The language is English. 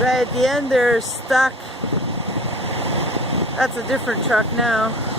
Right at the end they're stuck. That's a different truck now.